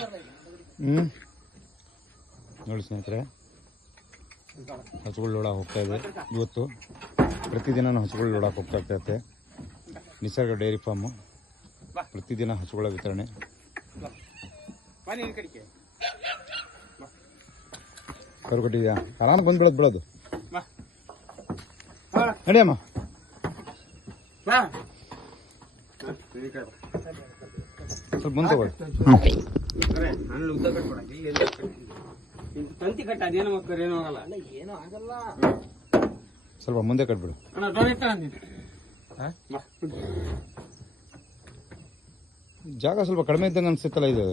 ಹ್ಞೂ ನೋಡಿ ಸ್ನೇಹಿತರೆ, ಹಸುಗಳು ನೋಡಕ್ಕೆ ಹೋಗ್ತಾ ಇದೆ. ಇವತ್ತು ಪ್ರತಿದಿನ ಹಸುಗಳು ನೋಡಕ್ಕೆ ಹೋಗ್ತಾ ಇರ್ತೈತೆ. Nisarga dairy farm. ಪ್ರತಿದಿನ ಹಸುಗಳ ವಿತರಣೆ. ಬಾ ನೀನ್ ಕಡಿಕೆ ಕರು ಕಟ್ಟಿದ್ಯಾ? ಆರಾಮ ಬಂದ್ಬಿಡೋದು ಬಿಡೋದು. ಬಾ ಬಾ ನಡಿಯಮ್ಮ. ಸ್ವಲ್ಪ ಮುಂದೆ ಉದ್ದ ಕಟ್ಕೊಡ ಇಲ್ಲಿ ಎಲ್ಲ. ಇದು ತಂತಿ ಕಟ್ಟ ಅದೇನೋ ಮಕ್ಕಳು ಏನೂ ಆಗಲ್ಲ. ಏನೂ ಆಗಲ್ಲ. ಸ್ವಲ್ಪ ಮುಂದೆ ಕಟ್ಬಿಡು. ಅಣ್ಣ ಡೊನೇಟ್ ಜಾಗ ಸ್ವಲ್ಪ ಕಡಿಮೆ ಇದ್ದಂಗೆ ಅನ್ಸುತ್ತಲ್ಲ ಇದು.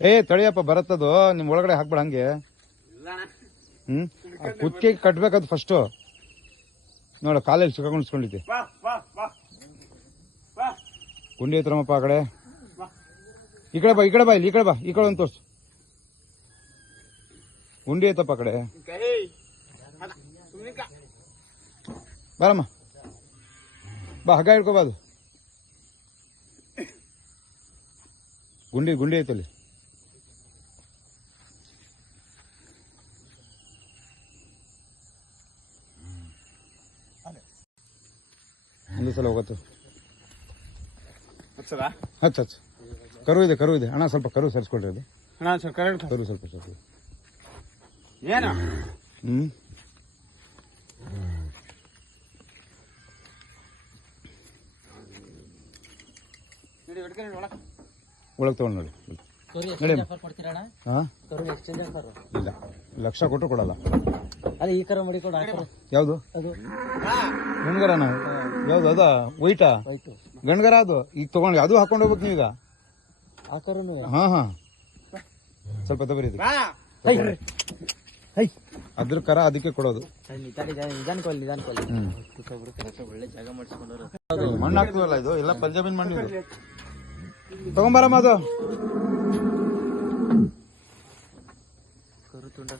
ಏ. ತಡಿಯಪ್ಪ ಬರತ್ತದು. ನಿಮ್ ಒಳಗಡೆ ಹಾಕ್ಬಿಡ ಹಂಗೆ. ಇಲ್ಲ ಅಣ್ಣ. ಹ್ಮ್? ಕುತ್ತಿಗೆ ಕಟ್ಬೇಕದು ಫಸ್ಟು ನೋಡ ಕಾಲಲ್ಲಿ ಸುಖಗೊಳಿಸ್ಕೊಂಡಿದ್ದೆ ವಾ ಗುಂಡಿ ಐತ್ರಮ್ಮಪ್ಪ ಆ ಕಡೆ. ಈ ಕಡೆ ಬಾ, ಈ ಕಡೆ ಬಾ ಇಲ್ಲಿ, ಈ ಕಡೆ ಬಾ, ಈ ಕಡೆ ಒಂದು ತೋರ್ಸು. ಗುಂಡಿ ಐತಪ್ಪ ಆ ಕಡೆ. ಬರಮ್ಮ. ಬಾ, ಹಗ್ಗ ಹಿಡ್ಕೋಬಾದು ಗುಂಡಿ ಗುಂಡಿ ಐತಲ್ಲಿ ಒಂದು ಸಲ ಹೋಗತ್ತು. ಹಚ್ಚದ ಹಚ್ಚ ಹಚ್ಚ ಕರು ಇದೆ ಕರು ಇದೆ. ಅಣ್ಣ ಸ್ವಲ್ಪ ಕರು ಸರಿಸ್ಕೊಳ್ರಿ ಅದು ಅಣ್ಣ ಸ್ವಲ್ಪ ಕರೆಕ್ಟ್ ಕರು ಸ್ವಲ್ಪ ಸ್ವಲ್ಪ ಏನು? ಹಿಡ್ಕೊಂಡು ಒಳಗೆ. ಒಳಗೆ ತಗೊಂಡು ನೋಡಿ. ಕರು ಎಕ್ಸ್ಚೇಂಜ್ ಆಫರ್ ಕೊಡ್ತೀರಣ್ಣ ಹಾ? ಕರು ಎಕ್ಸ್ಚೇಂಜ್ ಆಫರ್ ಇಲ್ಲ. ಲಕ್ಷ ಕೊಟ್ಟು ಕೊಡಲ್ಲ. ಅದೇ ಈ ಕರು ಮಡಿ ಕೊಡ ಯಾವುದು? ಅದು. ಗಂಡ್ಗರನ ಯಾವ್ದು ಅದ? ವೈಟಾ. ಗಂಡ್ಗರ ಅದು? ಈಗ ತಗೊಂಡು ಅದು ಹಾಕೊಂಡು ಹೋಗ್ಬೇಕು ನೀವೀಗ? ಹಾ ಹಾ. ಸ್ವಲ್ಪ ತಗೋರಿ ಅದ್ರ ಕರ ಅದಕ್ಕೆ ಕೊಡೋದು. ನಿಧಾನ ನಿಧಾನ ಕೊಲ್ಲಿ ನಿಧಾನ ಕೊಲ್ಲಿ ಹ್ಮ್. ಒಳ್ಳೆ ಜಾಗ ಮಾಡಿಸ್ಕೊಂಡವ್ರು. ಮಣ್ಣು ಹಾಕ್ತೀವಲ್ಲ ಇದು? ಎಲ್ಲ ಪಂಜಾಬಿನ ಮಣ್ಣು ಇದು? ತಗೊಂಬರಮ್ಮ ಅದು. ಕರು ತುಂಡ